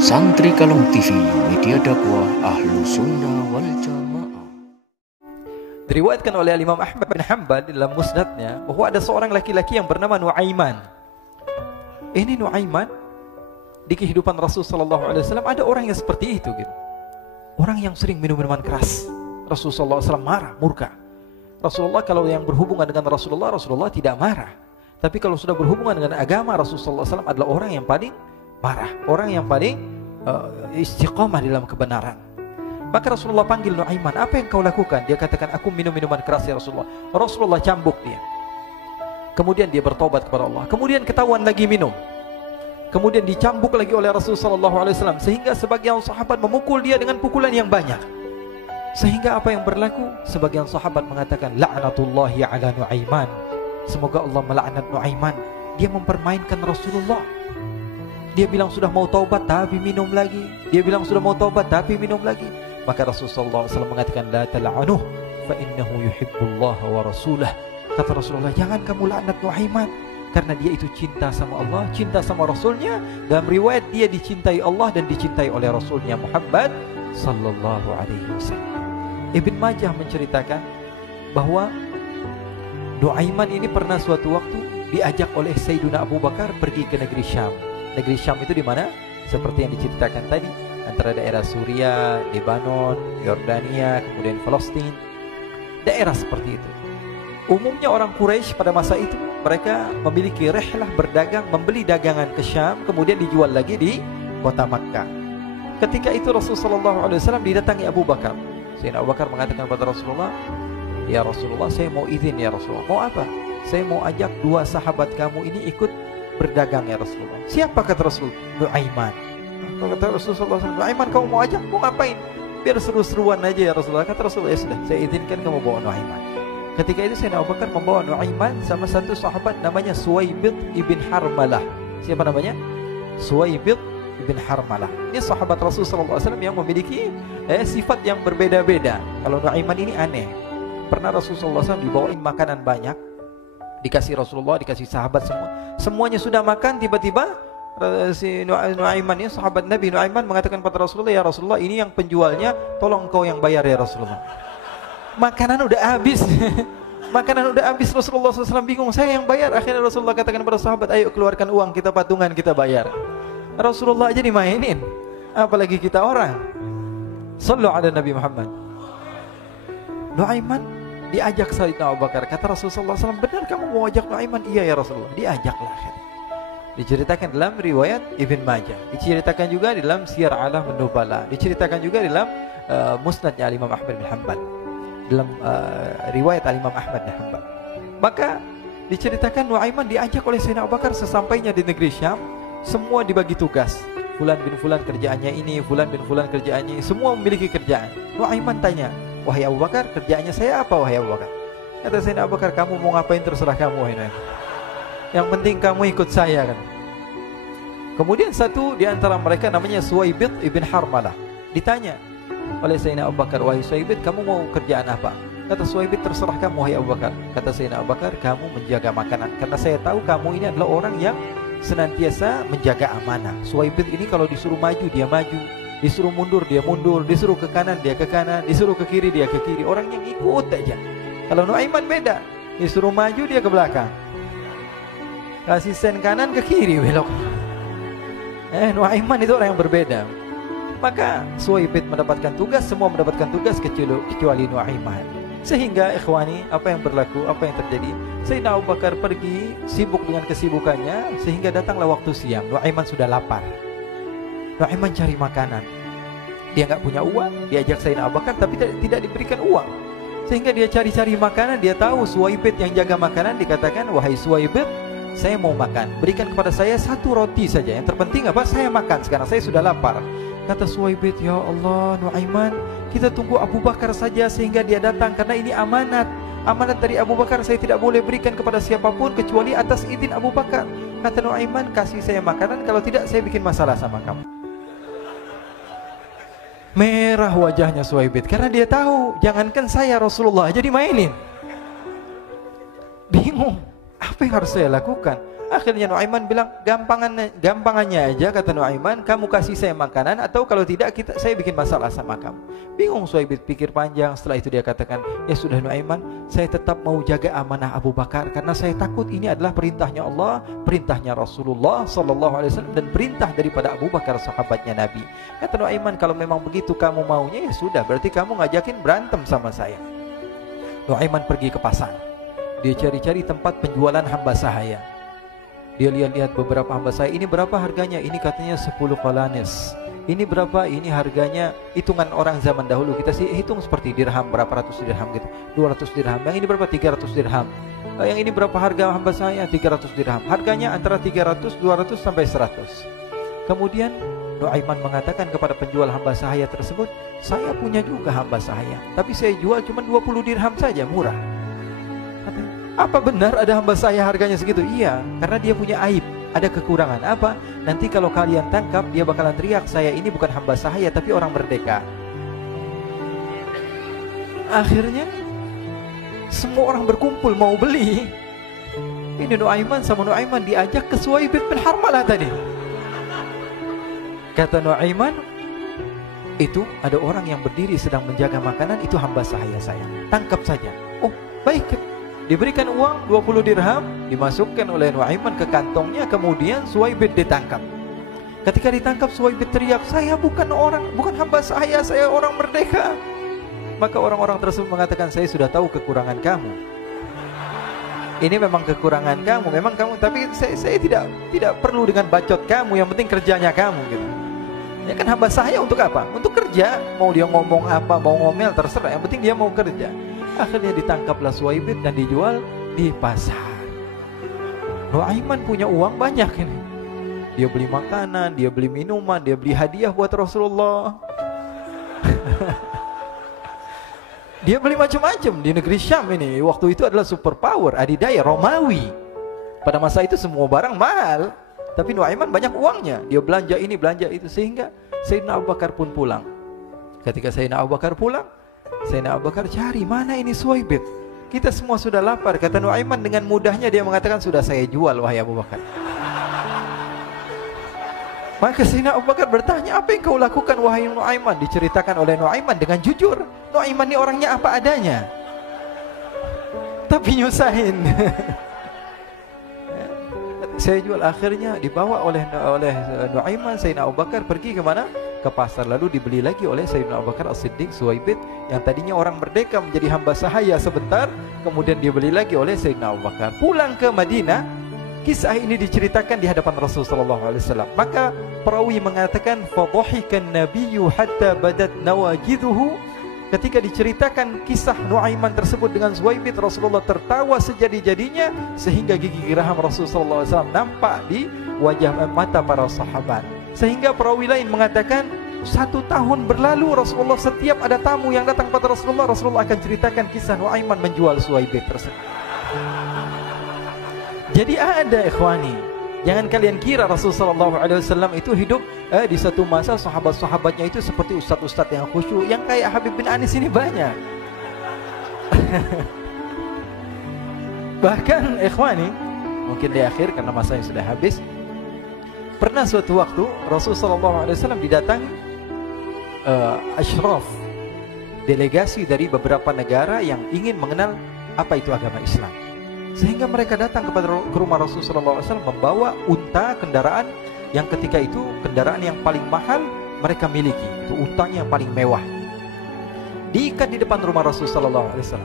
Santri Kalong TV, media dakwah Ahlu Sunnah wal Jamaah. Diriwayatkan oleh Imam Ahmad bin Hanbal dalam musnadnya bahwa ada seorang laki-laki yang bernama Nuaiman. Ini Nuaiman di kehidupan Rasulullah SAW ada orang yang seperti itu gitu. Orang yang sering minum minuman keras. Rasulullah SAW marah, murka. Rasulullah kalau yang berhubungan dengan Rasulullah tidak marah. Tapi kalau sudah berhubungan dengan agama, Rasulullah SAW adalah orang yang paling marah, orang yang paling istiqamah dalam kebenaran. Maka Rasulullah panggil Nuaiman, apa yang kau lakukan? Dia katakan, aku minum minuman keras ya Rasulullah. Rasulullah cambuk dia. Kemudian dia bertobat kepada Allah. Kemudian ketahuan lagi minum. Kemudian dicambuk lagi oleh Rasulullah SAW, sehingga sebagian sahabat memukul dia dengan pukulan yang banyak. Sehingga apa yang berlaku? Sebagian sahabat mengatakan, la'natullahi ala Nuaiman. Semoga Allah melaknat Nuaiman. Dia mempermainkan Rasulullah. Dia bilang sudah mau taubat tapi minum lagi. Dia bilang sudah mau taubat tapi minum lagi. Maka Rasulullah SAW mengatakan, la tal'anuh fa innahu yuhibbullah wa rasulah. Kata Rasulullah, jangan kamu laknat Nuaiman, karena dia itu cinta sama Allah, cinta sama Rasulnya. Dalam riwayat dia dicintai Allah dan dicintai oleh Rasulnya Muhammad sallallahu alaihi wasallam. Ibn Majah menceritakan bahwa Nuaiman ini pernah suatu waktu diajak oleh Sayyidina Abu Bakar pergi ke negeri Syam. Negeri Syam itu di mana? Seperti yang diceritakan tadi, antara daerah Suriah, Lebanon, Yordania, kemudian Palestina. Daerah seperti itu. Umumnya orang Quraisy pada masa itu mereka memiliki rihlah berdagang, membeli dagangan ke Syam, kemudian dijual lagi di kota Makkah. Ketika itu Rasulullah SAW didatangi Abu Bakar. Sayyidina Abu Bakar mengatakan kepada Rasulullah, ya Rasulullah, saya mau izin ya Rasulullah. Mau apa? Saya mau ajak dua sahabat kamu ini ikut berdagang ya Rasulullah. Siapa kata Rasul? Nuaiman. Kata Rasulullah SAW, Nuaiman kamu mau ajak? Mau ngapain? Biar seru-seruan aja ya Rasulullah. Kata Rasulullah, ya sudah, saya izinkan kamu bawa Nuaiman. Ketika itu Sayyidina Abu Bakar membawa Nuaiman sama satu sahabat namanya Suwaibid ibn Harmalah. Siapa namanya? Suwaibid ibn Harmalah. Ini sahabat Rasulullah SAW yang memiliki sifat yang berbeda-beda. Kalau Nuaiman ini aneh. Pernah Rasulullah SAW dibawain makanan banyak, dikasih Rasulullah, dikasih sahabat semua. Semuanya sudah makan, tiba-tiba si Nuaiman ini, sahabat Nabi Nuaiman mengatakan kepada Rasulullah, ya Rasulullah, ini yang penjualnya, tolong kau yang bayar ya Rasulullah. Makanan udah habis. Makanan udah habis, Rasulullah SAW bingung, saya yang bayar. Akhirnya Rasulullah katakan kepada sahabat, ayo keluarkan uang, kita patungan, kita bayar. Rasulullah aja dimainin, apalagi kita orang. Sallu ala Nabi Muhammad. Nuaiman diajak Sayyidina Abu Bakar. Kata Rasulullah SAW, benar kamu mau ajak Nuaiman? Iya ya Rasulullah. Diajaklah. Diceritakan dalam riwayat Ibn Majah, diceritakan juga dalam Siyar A'lam An-Nubala, diceritakan juga dalam musnadnya Imam Ahmad bin Hanbal, dalam riwayat Imam Ahmad bin Hanbal. Maka diceritakan Nuaiman diajak oleh Sayyidina Abu Bakar. Sesampainya di negeri Syam, semua dibagi tugas. Fulan bin Fulan kerjaannya ini, Fulan bin Fulan kerjaannya ini, semua memiliki kerjaan. Nuaiman tanya, wahai Abu Bakar, kerjaannya saya apa wahai Abu Bakar? Kata Sayyidina Abu Bakar, kamu mau ngapain terserah kamu wahai Nuaiman. Yang penting kamu ikut saya kan. Kemudian satu di antara mereka namanya Suwaibid ibn Harmalah. Ditanya oleh Sayyidina Abu Bakar, wahai Suwaibid, kamu mau kerjaan apa? Kata Suwaibid, terserah kamu wahai Abu Bakar. Kata Sayyidina Abu Bakar, kamu menjaga makanan, karena saya tahu kamu ini adalah orang yang senantiasa menjaga amanah. Suwaibid ini kalau disuruh maju dia maju, disuruh mundur dia mundur, disuruh ke kanan dia ke kanan, disuruh ke kiri dia ke kiri. Orang yang ikut aja. Kalau Nuaiman beda, disuruh maju dia ke belakang, kasih sen kanan ke kiri belok. Nuaiman itu orang yang berbeda. Maka Suwaibid mendapatkan tugas, semua mendapatkan tugas kecuali Nuaiman. Sehingga ikhwani, apa yang berlaku, apa yang terjadi? Sayyidina Abu Bakar pergi sibuk dengan kesibukannya, sehingga datanglah waktu siang. Nuaiman sudah lapar. Nuaiman cari makanan. Dia nggak punya uang, diajak Sayyidina Abu Bakar tapi tidak diberikan uang. Sehingga dia cari-cari makanan. Dia tahu Suwaibid yang jaga makanan. Dikatakan, wahai Suwaibid, saya mau makan, berikan kepada saya satu roti saja. Yang terpenting apa? Saya makan sekarang, saya sudah lapar. Kata Suwaibid, ya Allah Nuaiman, kita tunggu Abu Bakar saja sehingga dia datang, karena ini amanat. Amanat dari Abu Bakar, saya tidak boleh berikan kepada siapapun kecuali atas izin Abu Bakar. Kata Nuaiman, kasih saya makanan, kalau tidak saya bikin masalah sama kamu. Merah wajahnya Suwaibid, karena dia tahu, jangankan saya, Rasulullah aja dimainin. Bingung, apa yang harus saya lakukan? Akhirnya Nuaiman bilang, gampangannya aja, kata Nuaiman, kamu kasih saya makanan, atau kalau tidak saya bikin masalah sama kamu. Bingung Suhaib pikir panjang. Setelah itu dia katakan, ya sudah Nuaiman, saya tetap mau jaga amanah Abu Bakar, karena saya takut ini adalah perintahnya Allah, perintahnya Rasulullah SAW, dan perintah daripada Abu Bakar, sahabatnya Nabi. Kata Nuaiman, kalau memang begitu kamu maunya, ya sudah, berarti kamu ngajakin berantem sama saya. Nuaiman pergi ke pasar. Dia cari-cari tempat penjualan hamba sahaya. Dia lihat-lihat beberapa hamba sahaya. Ini berapa harganya? Ini katanya 10 qalanis. Ini berapa? Ini harganya, hitungan orang zaman dahulu, kita sih hitung seperti dirham, berapa ratus dirham gitu, 200 dirham. Yang ini berapa? 300 dirham. Yang ini berapa harga hamba sahaya? 300 dirham. Harganya antara 300, 200 sampai 100. Kemudian Nuaiman mengatakan kepada penjual hamba sahaya tersebut, saya punya juga hamba sahaya, tapi saya jual cuma 20 dirham saja, murah. Katanya, apa benar ada hamba saya harganya segitu? Iya, karena dia punya aib, ada kekurangan. Apa? Nanti kalau kalian tangkap, dia bakalan teriak, saya ini bukan hamba sahaya tapi orang merdeka. Akhirnya semua orang berkumpul mau beli. Ini Nuaiman sama Nuaiman diajak ke Suhaib bin Harmalah tadi. Kata Nuaiman, itu ada orang yang berdiri sedang menjaga makanan, itu hamba sahaya saya, tangkap saja. Oh baik. Diberikan uang 20 dirham, dimasukkan oleh Nuaiman ke kantongnya, kemudian Suhaib ditangkap. Ketika ditangkap, Suhaib teriak, saya bukan hamba saya orang merdeka. Maka orang-orang tersebut mengatakan, saya sudah tahu kekurangan kamu. Ini memang kekurangan kamu, memang kamu, tapi saya tidak perlu dengan bacot kamu, yang penting kerjanya kamu gitu. Ya kan hamba saya untuk apa? Untuk kerja, mau dia ngomong apa, mau ngomel terserah, yang penting dia mau kerja. Akhirnya ditangkaplah Suhaib dan dijual di pasar. Nuaiman punya uang banyak ini. Dia beli makanan, dia beli minuman, dia beli hadiah buat Rasulullah. Dia beli macam-macam di negeri Syam ini. Waktu itu adalah superpower, adidaya Romawi. Pada masa itu semua barang mahal, tapi Nuaiman banyak uangnya. Dia belanja ini, belanja itu, sehingga Sayyidina Abu Bakar pun pulang. Ketika Sayyidina Abu Bakar pulang, Sayyidina Abu Bakar cari, mana ini Suhaib? Kita semua sudah lapar. Kata Nuaiman dengan mudahnya dia mengatakan, sudah saya jual wahai Abu Bakar. Maka Sayyidina Abu Bakar bertanya, apa yang kau lakukan wahai Nuaiman? Diceritakan oleh Nuaiman dengan jujur. Nuaiman ini orangnya apa adanya, tapi nyusahin. Saya jual. Akhirnya dibawa oleh Nuaiman, Sayyidina Abu Bakar pergi ke mana? Ke pasar. Lalu dibeli lagi oleh Sayyidina Abu Bakar As-Siddiq Suhaib yang tadinya orang merdeka menjadi hamba sahaya sebentar, kemudian dibeli lagi oleh Sayyidina Abu Bakar. Pulang ke Madinah, kisah ini diceritakan di hadapan Rasulullah SAW. Maka perawi mengatakan, fadhahikan nabiyyu hatta badat nawajiduhu. Ketika diceritakan kisah Nuaiman tersebut dengan Suhaib, Rasulullah tertawa sejadi-jadinya sehingga gigi geraham Rasulullah SAW nampak di wajah mata para sahabat. Sehingga perawi lain mengatakan, 1 tahun berlalu Rasulullah setiap ada tamu yang datang pada Rasulullah akan ceritakan kisah Nuaiman menjual Suhaib tersebut. Jadi ada ikhwani, jangan kalian kira Rasulullah SAW itu hidup di satu masa sahabat-sahabatnya itu seperti ustadz-ustadz yang khusyuk, yang kayak Habib bin Anis ini banyak. Bahkan ikhwani, mungkin di akhir karena masanya sudah habis, pernah suatu waktu Rasulullah SAW didatangi asyraf, delegasi dari beberapa negara yang ingin mengenal apa itu agama Islam. Sehingga mereka datang ke rumah Rasulullah SAW membawa unta, kendaraan yang ketika itu kendaraan yang paling mahal mereka miliki. Itu untanya yang paling mewah. Diikat di depan rumah Rasulullah SAW.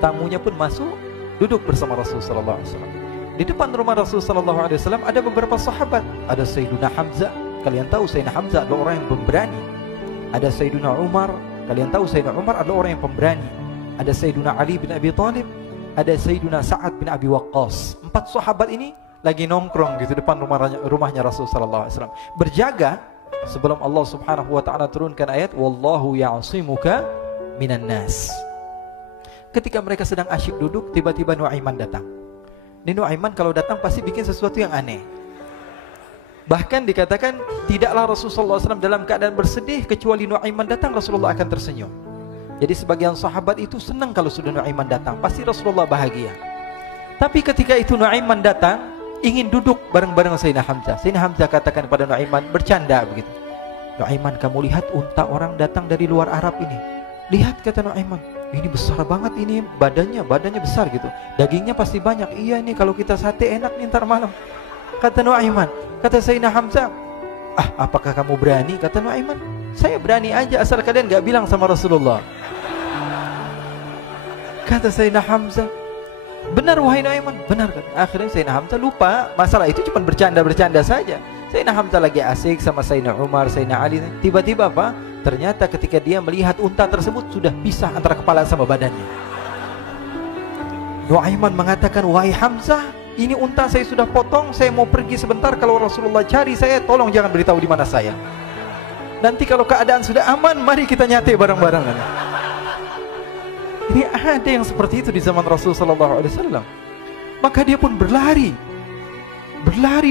Tamunya pun masuk, duduk bersama Rasulullah SAW. Di depan rumah Rasulullah SAW ada beberapa sahabat. Ada Sayyiduna Hamzah. Kalian tahu Sayyidina Hamzah adalah orang yang pemberani. Ada Sayyiduna Umar. Kalian tahu Sayyidina Umar adalah orang yang pemberani. Ada Sayyiduna Ali bin Abi Thalib. Ada Sayyiduna Sa'ad bin Abi Waqqas. 4 sahabat ini lagi nongkrong gitu depan rumahnya Rasulullah SAW, berjaga sebelum Allah Subhanahu wa taala turunkan ayat wallahu ya'simuka minan nas. Ketika mereka sedang asyik duduk, tiba-tiba Nuaiman datang. Ini Nuaiman kalau datang pasti bikin sesuatu yang aneh. Bahkan dikatakan tidaklah Rasulullah SAW dalam keadaan bersedih, kecuali Nuaiman datang Rasulullah akan tersenyum. Jadi sebagian sahabat itu senang kalau sudah Nuaiman datang, pasti Rasulullah bahagia. Tapi ketika itu Nuaiman datang, ingin duduk bareng-bareng Sayyidina Hamzah. Sayyidina Hamzah katakan kepada Nuaiman, bercanda begitu. Nuaiman, kamu lihat unta orang datang dari luar Arab ini. Lihat, kata Nuaiman, ini besar banget, ini badannya besar gitu. Dagingnya pasti banyak. Iya, ini kalau kita sate enak nih ntar malam. Kata Nuaiman. Kata Sayyidina Hamzah, apakah kamu berani? Kata Nuaiman, saya berani aja asal kalian gak bilang sama Rasulullah. Kata Sayyidina Hamzah, benar wahai Nuaiman, benar kan? Akhirnya Sayyidina Hamzah lupa masalah itu, cuma bercanda-bercanda saja. Sayyidina Hamzah lagi asik sama Sayyidina Umar, Sayyidina Ali. Tiba-tiba apa? Ternyata ketika dia melihat unta tersebut sudah pisah antara kepala sama badannya. Nuaiman mengatakan, wahai Hamzah, ini unta saya sudah potong, saya mau pergi sebentar. Kalau Rasulullah cari saya, tolong jangan beritahu di mana saya. Nanti kalau keadaan sudah aman, mari kita nyate bareng-bareng. Ini ada yang seperti itu di zaman Rasulullah SAW. Maka dia pun berlari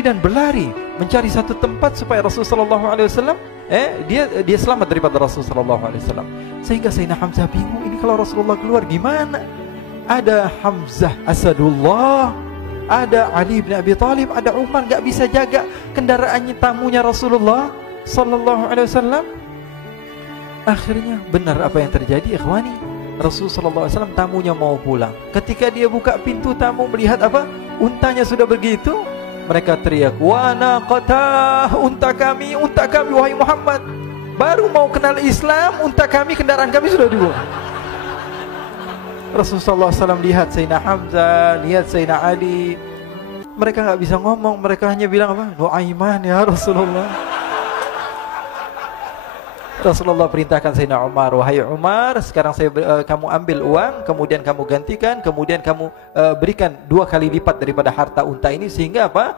dan berlari mencari satu tempat supaya Rasulullah SAW dia selamat daripada Rasulullah SAW. Sehingga Sayyidina Hamzah bingung, ini kalau Rasulullah keluar gimana? Ada Hamzah Asadullah, ada Ali bin Abi Thalib, ada Umar, gak bisa jaga kendaraannya, tamunya Rasulullah Sallallahu Alaihi Wasallam. Akhirnya benar apa yang terjadi, ikhwani. Rasulullah SAW tamunya mau pulang. Ketika dia buka pintu, tamu melihat apa? Untanya sudah begitu. Mereka teriak, wa naqatah, unta kami wahai Muhammad. Baru mau kenal Islam, unta kami, kendaraan kami sudah dibuang. Rasulullah SAW lihat Sayyidina Hamzah, lihat Sayyidina Ali. Mereka gak bisa ngomong, mereka hanya bilang apa? Nuaiman ya Rasulullah. Rasulullah perintahkan Sayyidina Umar, wahai Umar, sekarang kamu ambil uang, kemudian kamu gantikan, kemudian kamu berikan 2 kali lipat daripada harta unta ini, sehingga apa?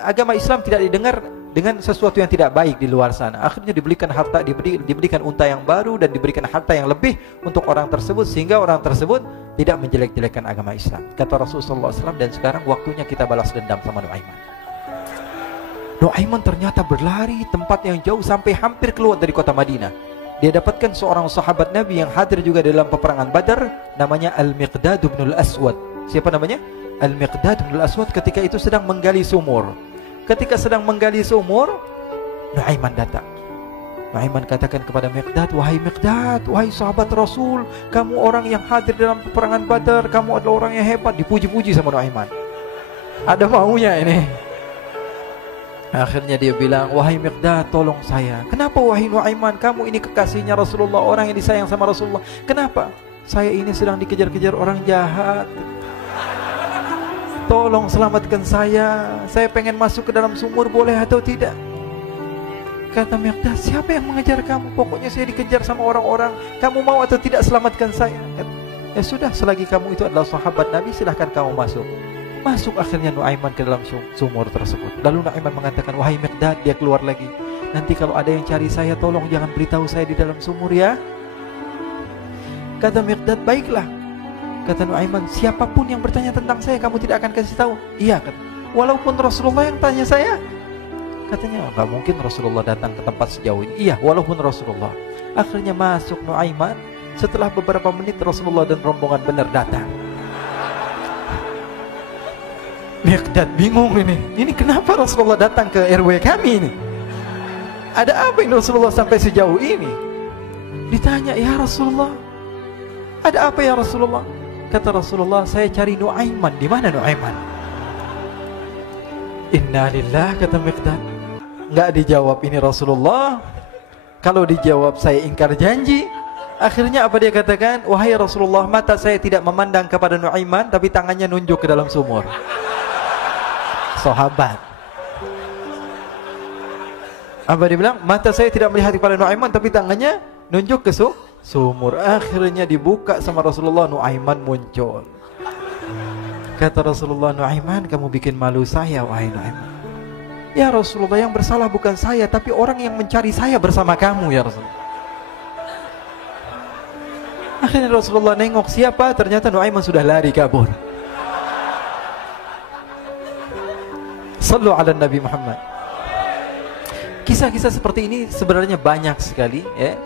Agama Islam tidak didengar dengan sesuatu yang tidak baik di luar sana. Akhirnya diberikan harta, diberikan unta yang baru dan diberikan harta yang lebih untuk orang tersebut, sehingga orang tersebut tidak menjelek-jelekan agama Islam. Kata Rasulullah SAW, dan sekarang waktunya kita balas dendam sama Nuaiman. Nuaiman ternyata berlari tempat yang jauh sampai hampir keluar dari kota Madinah. Dia dapatkan seorang sahabat Nabi yang hadir juga dalam peperangan Badar, namanya Al-Miqdad bin Al-Aswad. Siapa namanya? Al-Miqdad bin Al-Aswad ketika itu sedang menggali sumur. Ketika sedang menggali sumur, Nuaiman datang. Nuaiman katakan kepada Miqdad, wahai Miqdad, wahai sahabat Rasul, kamu orang yang hadir dalam peperangan Badar, kamu adalah orang yang hebat. Dipuji-puji sama Nuaiman. Ada maunya ini. Akhirnya dia bilang, wahai Miqdad, tolong saya. Kenapa wahai Nuaiman, kamu ini kekasihnya Rasulullah, orang yang disayang sama Rasulullah. Kenapa? Saya ini sedang dikejar-kejar orang jahat. Tolong selamatkan saya. Saya pengen masuk ke dalam sumur, boleh atau tidak? Kata Miqdad, siapa yang mengejar kamu? Pokoknya saya dikejar sama orang-orang. Kamu mau atau tidak selamatkan saya? Ya sudah, selagi kamu itu adalah sahabat Nabi, silahkan kamu masuk. Masuk akhirnya Nuaiman ke dalam sumur tersebut. Lalu Nuaiman mengatakan, wahai Miqdad, dia keluar lagi. Nanti kalau ada yang cari saya, tolong jangan beritahu saya di dalam sumur ya. Kata Miqdad, baiklah. Kata Nuaiman, siapapun yang bertanya tentang saya, kamu tidak akan kasih tahu. Iya, kata. Walaupun Rasulullah yang tanya saya. Katanya, enggak mungkin Rasulullah datang ke tempat sejauh ini. Iya, walaupun Rasulullah. Akhirnya masuk Nuaiman. Setelah beberapa menit, Rasulullah dan rombongan benar datang. Miqdad bingung ini. Ini kenapa Rasulullah datang ke RW kami ini? Ada apa ini Rasulullah sampai sejauh ini? Ditanya, ya Rasulullah, ada apa ya Rasulullah? Kata Rasulullah, saya cari Nuaiman. Di mana Nuaiman? Innalillah, kata Miqdad. Enggak dijawab ini Rasulullah. Kalau dijawab saya ingkar janji. Akhirnya apa dia katakan? Wahai Rasulullah, mata saya tidak memandang kepada Nuaiman, tapi tangannya nunjuk ke dalam sumur. Sahabat. Apa dia bilang? Mata saya tidak melihat kepada Nuaiman, tapi tangannya nunjuk ke sumur. Akhirnya dibuka sama Rasulullah, Nuaiman muncul. Kata Rasulullah, Nuaiman, kamu bikin malu saya, wahai Nuaiman. Ya Rasulullah, yang bersalah bukan saya, tapi orang yang mencari saya bersama kamu, ya Rasulullah. Akhirnya Rasulullah nengok, siapa? Ternyata Nuaiman sudah lari kabur. Sallu ala Nabi Muhammad. Kisah-kisah seperti ini sebenarnya banyak sekali, ya.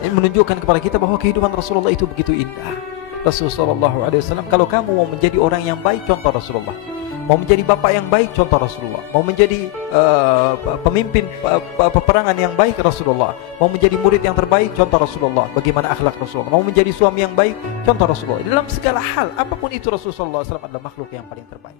Ini menunjukkan kepada kita bahwa kehidupan Rasulullah itu begitu indah. Rasulullah SAW, kalau kamu mau menjadi orang yang baik, contoh Rasulullah. Mau menjadi bapak yang baik, contoh Rasulullah. Mau menjadi pemimpin peperangan yang baik, Rasulullah. Mau menjadi murid yang terbaik, contoh Rasulullah. Bagaimana akhlak Rasulullah. Mau menjadi suami yang baik, contoh Rasulullah. Dalam segala hal, apapun itu Rasulullah SAW adalah makhluk yang paling terbaik.